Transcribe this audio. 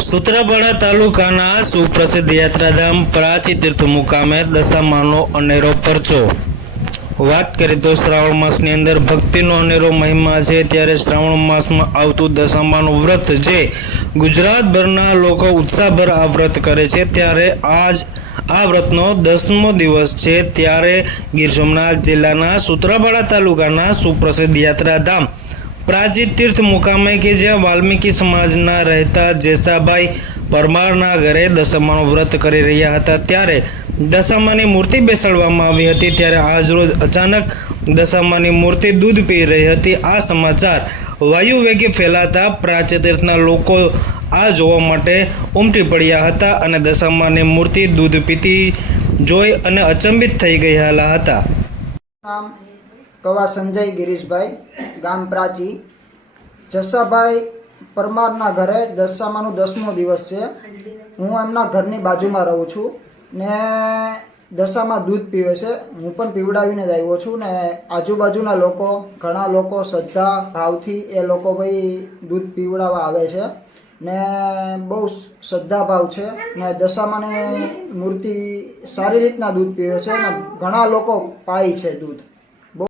સૂત્રાપાડા તાલુકાના સુપ્રસિદ્ધ યાત્રાધામ પ્રાચી તીર્થ મુકામે દશામાનો અનેરો પરચો। વાત કરીએ તો શ્રાવણ માસની અંદર ભક્તિનો અનેરો મહિમા છે, ત્યારે શ્રાવણ માસમાં આવતું દશામાનું વ્રત જે ગુજરાતભરના લોકો ઉત્સાહભર આ વ્રત કરે છે, ત્યારે આજ આ વ્રતનો 10મો દિવસ છે। ત્યારે ગીર સોમનાથ જિલ્લાના સૂત્રાપાડા તાલુકાના સુપ્રસિદ્ધ યાત્રાધામ પ્રાચી તીર્થ મુકામે કે જ્યાં વાલ્મીકી સમાજના રહેતા જેસાભાઈ પરમારના ઘરે દશામાનું વ્રત કરી રહ્યા હતા, ત્યારે દશામાની મૂર્તિ બેસાડવામાં આવી હતી। ત્યારે આજરોજ અચાનક દશામાની મૂર્તિ દૂધ પી રહી હતી। આ સમાચાર વાયુ વેગે ફેલાતા પ્રાચી તીર્થના લોકો આ જોવા માટે ઉમટી પડ્યા હતા અને દશામાની મૂર્તિ દૂધ પીતી જોઈ અને અચંબિત થઈ ગયેલા હતા। નામ કવા સંજય ગિરીશભાઈ, ગામ પ્રાચી। જસાભાઈ પરમારના ઘરે દશામાનો 10મો દિવસ છે। હું એમના ઘરની બાજુમાં રહું છું ને દશામાં દૂધ પીવે છે। હું પણ પીવડાવીને જ આવ્યો છું ને આજુબાજુના લોકો, ઘણા લોકો શ્રદ્ધા ભાવથી એ લોકો ભાઈ દૂધ પીવડાવવા આવે છે ને બહુ શ્રદ્ધા ભાવ છે ને દશામાની મૂર્તિ સારી રીતના દૂધ પીવે છે ને ઘણા લોકો પાય છે દૂધ।